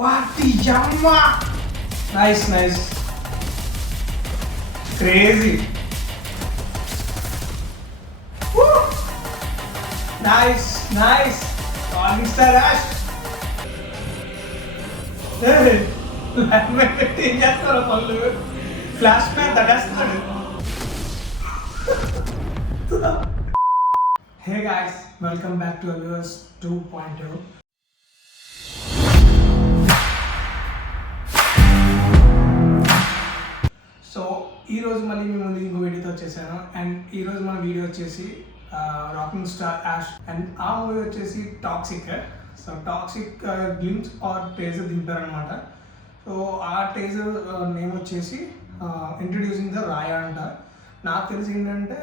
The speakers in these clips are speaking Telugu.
వాటి యమ్మ nice crazy nice calling star Yash ఏం చేస్తారో పళ్ళు ఫ్లాష్ మ్యాన్ తగేస్తాడు. Hey guys, welcome back to Avivers 2.0. So ఈరోజు మళ్ళీ మీ ముందు ఇంకో వీడియోతో వచ్చేసాను. అండ్ ఈరోజు మన వీడియో వచ్చేసి రాకింగ్ స్టార్ యాష్ అండ్ ఆ మూవీ వచ్చేసి Toxic. So Toxic glimpse or teaser దింపారనమాట. సో ఆ టేజర్ నేమ్ వచ్చేసి ఇంట్రడ్యూసింగ్ ద రాయా అంట. నాకు తెలిసి ఏంటంటే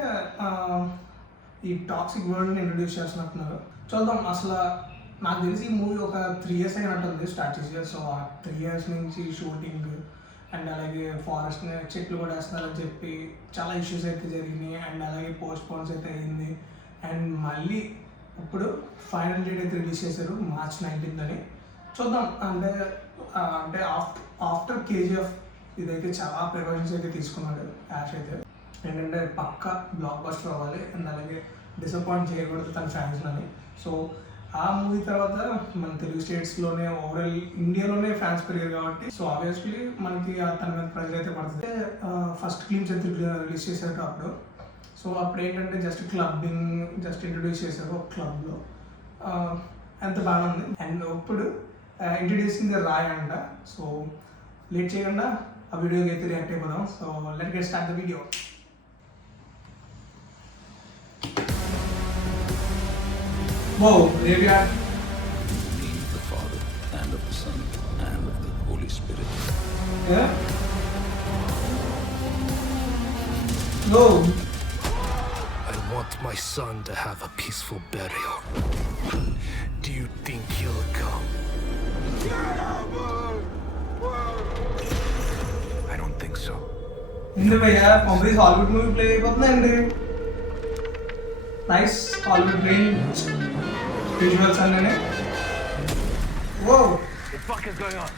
ఈ టాక్సిక్ వరల్డ్ని ఇంట్రడ్యూస్ చేస్తున్నట్టున్నారు. చూద్దాం. అసలు నాకు తెలిసి ఈ మూవీ ఒక 3 years అయినట్టుంది స్టార్ట్ చేసి. సో ఆ 3 years నుంచి షూటింగ్ అండ్ అలాగే ఫారెస్ట్ చెట్లు కూడా వేస్తున్నారని చెప్పి చాలా ఇష్యూస్ అయితే జరిగినాయి. అండ్ అలాగే పోస్ట్ పోన్స్ అయితే అయింది. అండ్ మళ్ళీ ఇప్పుడు ఫైనల్ డేట్ అయితే రిలీజ్ చేశారు March 19th అని. చూద్దాం. అంటే ఆఫ్టర్ కేజీఎఫ్ ఇదైతే చాలా ప్రికాషన్స్ అయితే తీసుకున్నాడు యాష్ అయితే. ఏంటంటే పక్కా బ్లాక్ బస్టర్ అవ్వాలి అండ్ అలాగే డిసప్పాయింట్ చేయకూడదు తన ఫ్యాన్స్లని. సో ఆ మూవీ తర్వాత మన తెలుగు స్టేట్స్లోనే ఓవరాల్ ఇండియాలోనే ఫ్యాన్స్ పెరిగారు కాబట్టి సో ఆబ్వియస్లీ మనకి తన మీద ప్రెజర్ అయితే పడుతుంది. ఫస్ట్ క్లిమ్స్ అయితే రిలీజ్ చేశారు అప్పుడు. సో అప్పుడు ఏంటంటే జస్ట్ క్లబ్బింగ్ జస్ట్ ఇంట్రడ్యూస్ చేశారు ఒక క్లబ్లో. ఎంత బాగా ఉంది. అండ్ ఇప్పుడు ఇంట్రడ్యూసింగ్ ద రాయ్ అంట. సో లేట్ చేయకుండా ఆ వీడియోకి అయితే రియాక్ట్ అయిపోదాం. So let get start the video. Whoa, graveyard. Name of the Father, and of the Son, and of the Holy Spirit. Yeah? No. I want my son to have a peaceful burial. Do you think he'll come? I don't think so. ఇందు భయ్యా కంప్లీట్ హాలీవుడ్ మూవీ ప్లే అయిపోతుందండి. నైస్ హాలీవుడ్ ప్లేయింగ్ విజువల్స్ అన్నీ. ఓ What the fuck is going on?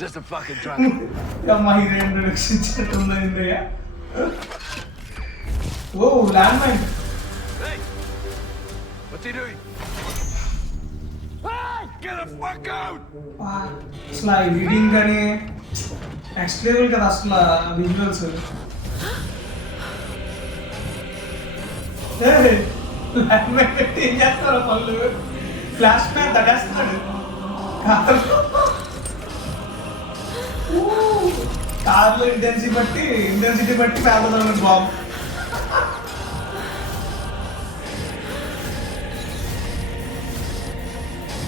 Just a fucking drunk. అమ్మ హీరో ఇంట్రొడక్షన్ ఇచ్చినట్టుందా ఇందయ్యా. ఓ land mine. Hey! What's he doing? Hey! Get the fuck out! అసలు రీడింగ్ కానీ నెక్స్ట్ లెవెల్ కదా అసలు విజువల్స్. ఏం చేస్తారో పళ్ళు ఫ్లాష్ మ్యాన్ తగేస్తాడు. కార్లో ఇంటెన్సిటీ బట్టి పేదలు బాబు.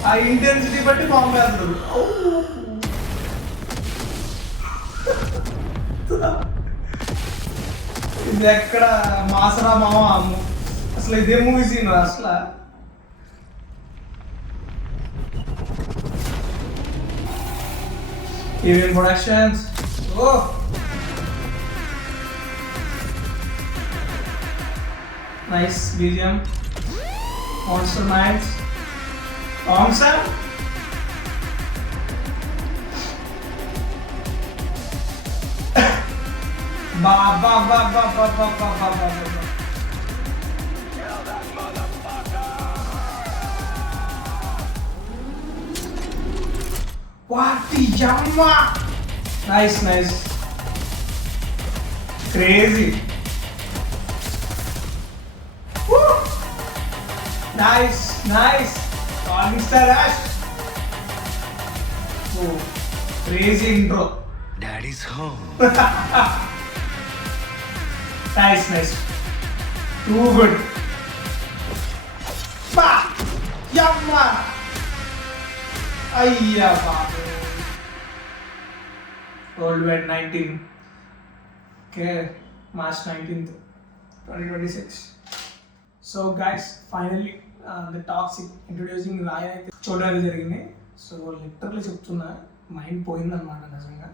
ఆ ఇంటెన్సిటీ బట్టి బాంబు వేస్తాడు. ఇది ఎక్కడ మాసరా మామ అసలు ఇదే మూవీ సీన్ అసలు. Even productions. ఓ nice BGM. Monster minds songs. Ba. What the yamma? Nice. Crazy. Woo! Nice. Calling star Ash. Oh, crazy intro. Daddy's home. Nice. Too good. Ba! Yamma! Ayya babu. World War 19. Okay, March 19th, 2026. So guys, finally the Toxic introducing Raya చూడడానికి జరిగింది. సో లిటరల్లీ చెప్తున్నా మైండ్ పోయిందన్నమాట నిజంగా.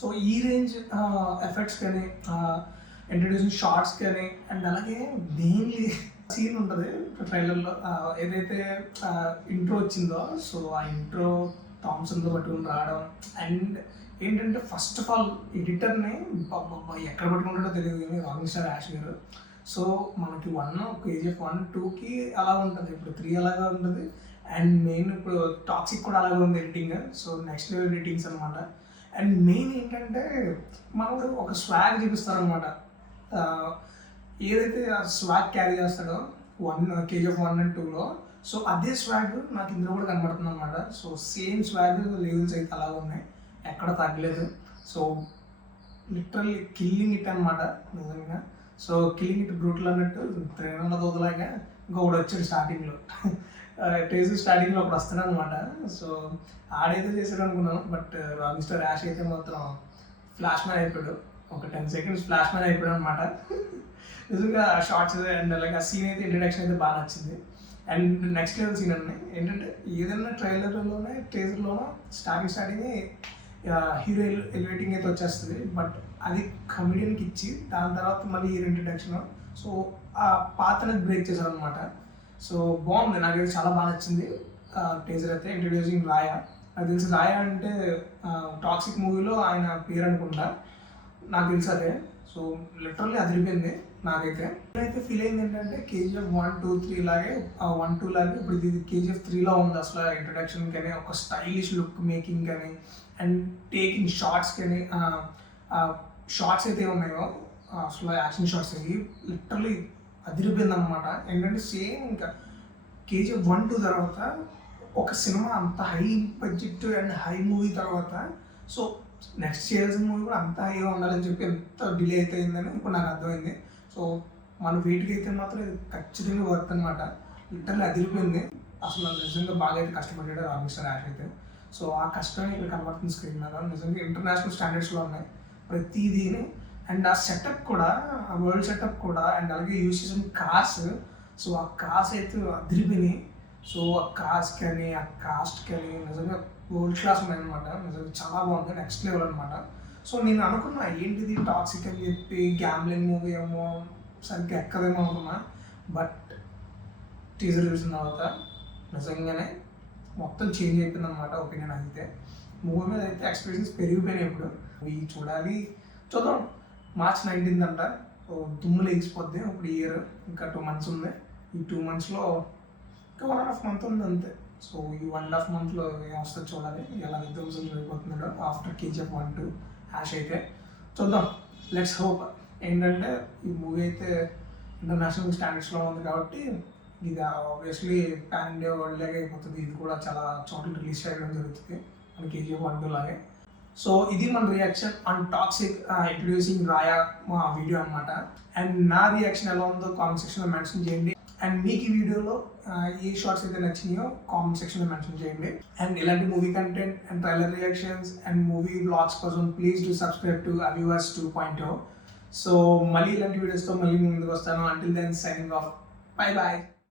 సో ఈ రేంజ్ ఎఫెక్ట్స్ కానీ ఇంట్రడ్యూసింగ్ షార్ట్స్ కానీ అండ్ అలాగే మెయిన్లీ సీన్ ఉంటుంది ట్రైలర్లో ఏదైతే ఇంట్రో వచ్చిందో సో ఆ ఇంట్రో థామ్సన్తో పట్టుకుని రావడం అండ్ ఏంటంటే ఫస్ట్ ఆఫ్ ఆల్ ఎడిటర్ని ఎక్కడ పట్టుకుంటాడో తెలియదు కానీ రాకింగ్ స్టార్ యాష్ గారు. సో మనకి 1 KGF 1, 2కి అలా ఉంటుంది, ఇప్పుడు 3 అలాగా ఉంటుంది అండ్ మెయిన్ ఇప్పుడు టాక్సిక్ కూడా అలాగే ఉంది editing. So next level editings అనమాట. అండ్ మెయిన్ ఏంటంటే మనకు ఒక స్వాగ్ చూపిస్తారనమాట. ఏదైతే ఆ స్వాగ్ క్యారీ చేస్తాడో KGF 1 and 2లో సో అదే స్వాగ్ నాకు ఇందులో కూడా కనబడుతుంది అనమాట. సో సేమ్ స్వాగ్ లెవెల్స్ అయితే అలా ఉన్నాయి, ఎక్కడ తగ్గలేదు. సో లిటరల్లీ కిల్లింగ్ ఇట్ అనమాట నిజంగా. సో కిల్లింగ్ ఇట్ బ్రూటల్ అన్నట్టు 300 వదలాగా ఇంకొకటి వచ్చాడు స్టార్టింగ్లో. టేజర్ స్టార్టింగ్లో ఒకటి వస్తాడు అనమాట. సో ఆడైతే చేశాడు అనుకున్నాను, బట్ రాకింగ్ స్టార్ యాష్ అయితే మాత్రం ఫ్లాష్ మ్యాన్ అయిపోయాడు. ఒక 10 seconds ఫ్లాష్ మ్యాన్ అయిపోయాడు అనమాట. నిజంగా షార్ట్స్ అండ్ అలాగే ఆ సీన్ అయితే ఇంట్రడక్షన్ అయితే బాగా నచ్చింది. అండ్ నెక్స్ట్ లెవెల్ సీన్ అన్నీ ఏంటంటే ఏదైనా ట్రైలర్లోనే టీజర్లోనో స్టార్టింగ్ హీరో ఎలివేటింగ్ అయితే వచ్చేస్తుంది, బట్ అది కమెడియన్కి ఇచ్చి దాని తర్వాత మళ్ళీ హీరో ఇంట్రడక్షన్. సో ఆ పాత అనేది బ్రేక్ చేశారు అనమాట. సో బాగుంది, నాకైతే చాలా బాగా నచ్చింది టీజర్ అయితే. ఇంట్రడ్యూసింగ్ రాయా, నాకు తెలిసి రాయా అంటే టాక్సిక్ మూవీలో ఆయన పేరు అనుకుంటా, నాకు తెలుసు అదే. సో లిటరల్లీ అదిరిపోయింది నాకైతే. నేనైతే ఫీల్ అయింది ఏంటంటే KGF 1, 2, 3 లాగే 1, 2 లాగే ఇప్పుడు ఇది KGF 3లో ఉంది. అసలు ఇంట్రడక్షన్ కానీ ఒక స్టైలిష్ లుక్ మేకింగ్ కానీ అండ్ టేకింగ్ షార్ట్స్ కానీ షార్ట్స్ అయితే ఉన్నాయో అసలు యాక్షన్ షార్ట్స్ అవి లిటరల్లీ అదిరిపోయింది అనమాట. ఏంటంటే సేమ్ ఇంకా KGF 1, 2 తర్వాత ఒక సినిమా అంత high budget and high movie తర్వాత సో నెక్స్ట్ చేయాల్సిన మూవీ కూడా అంత హైగా ఉండాలని చెప్పి ఎంత డిలే అయితే అయిందని ఇప్పుడు నాకు అర్థమైంది. సో మన వెయిట్కి అయితే మాత్రం ఇది ఖచ్చితంగా వర్త్ అనమాట. లిటరల్లీ అదిరిపోయింది. అసలు నిజంగా బాగా అయితే కష్టపడ్డాడు రాకింగ్ స్టార్ యాష్ అయితే. సో ఆ కష్టాన్ని ఇక్కడ కనబడుతుంది స్క్రీన్ మీద. నిజంగా ఇంటర్నేషనల్ స్టాండర్డ్స్లో ఉన్నాయి ప్రతిదీని. అండ్ ఆ సెటప్ కూడా, ఆ వరల్డ్ సెటప్ కూడా అండ్ అలాగే యూజ్ చేసిన కార్స్, సో ఆ కార్స్ అయితే అదిరిపోయినాయి. సో ఆ కార్స్ కానీ ఆ కాస్ట్ కానీ నిజంగా వరల్డ్ క్లాస్ ఉన్నాయన్నమాట. నిజంగా చాలా బాగుంది, నెక్స్ట్ లెవెల్ అనమాట. సో నేను అనుకున్నా ఏంటిది టాక్సిక్ అని చెప్పి గ్యాంబ్లింగ్ మూవీ ఏమో సరిగ్గా ఎక్కదేమో అనుకున్నా, బట్ టీజర్ చూసిన తర్వాత నిజంగానే మొత్తం చేంజ్ అయిపోయింది అనమాట ఒపీనియన్. అయితే మూవీ మీద అయితే ఎక్స్పెక్టేషన్స్ పెరిగిపోయినాయి. ఇప్పుడు ఇవి చూడాలి, చూద్దాం. March 19th అంట. సో దుమ్ము లేచిపోద్ది. ఇప్పుడు ఇయర్ ఇంకా 2 months ఉంది. ఈ 2 monthsలో ఇంకా 1.5 month ఉంది అంతే. సో ఈ 1.5 monthలో ఏం వస్తుంది చూడాలి, ఎలా విధ్వంసం జరిగిపోతున్నాడో ఆఫ్టర్ KGF 1, 2 యాష్ అయితే. చూద్దాం, లెట్స్ హోప్. ఏంటంటే ఈ మూవీ అయితే ఇంటర్నేషనల్ స్టాండర్డ్స్లో ఉంది కాబట్టి ఇది ఆబ్వియస్లీ పాన్ ఇండియా వరల్డ్ లాగా అయిపోతుంది. ఇది కూడా చాలా చోట్ల రిలీజ్ చేయడం జరుగుతుంది మన KGF 1, 2 లాగే. సో ఇది మన రియాక్షన్ ఆన్ టాక్సిక్ ఇంట్రడ్యూసింగ్ రాయా మా వీడియో అనమాట. అండ్ నా రియాక్షన్ ఎలా ఉందో కామెంట్ సెక్షన్లో మెన్షన్ చేయండి. అండ్ మీకు ఈ వీడియోలో ఏ షార్ట్స్ అయితే నచ్చినాయో కామెంట్ సెక్షన్లో మెన్షన్ చేయండి. అండ్ ఇలాంటి movie content and trailer reactions and movie blogs కోసం please do subscribe to Aviverse 2.0. So మళ్ళీ ఇలాంటి వీడియోస్తో మళ్ళీ ముందుకు వస్తాను. Until then signing off, bye bye.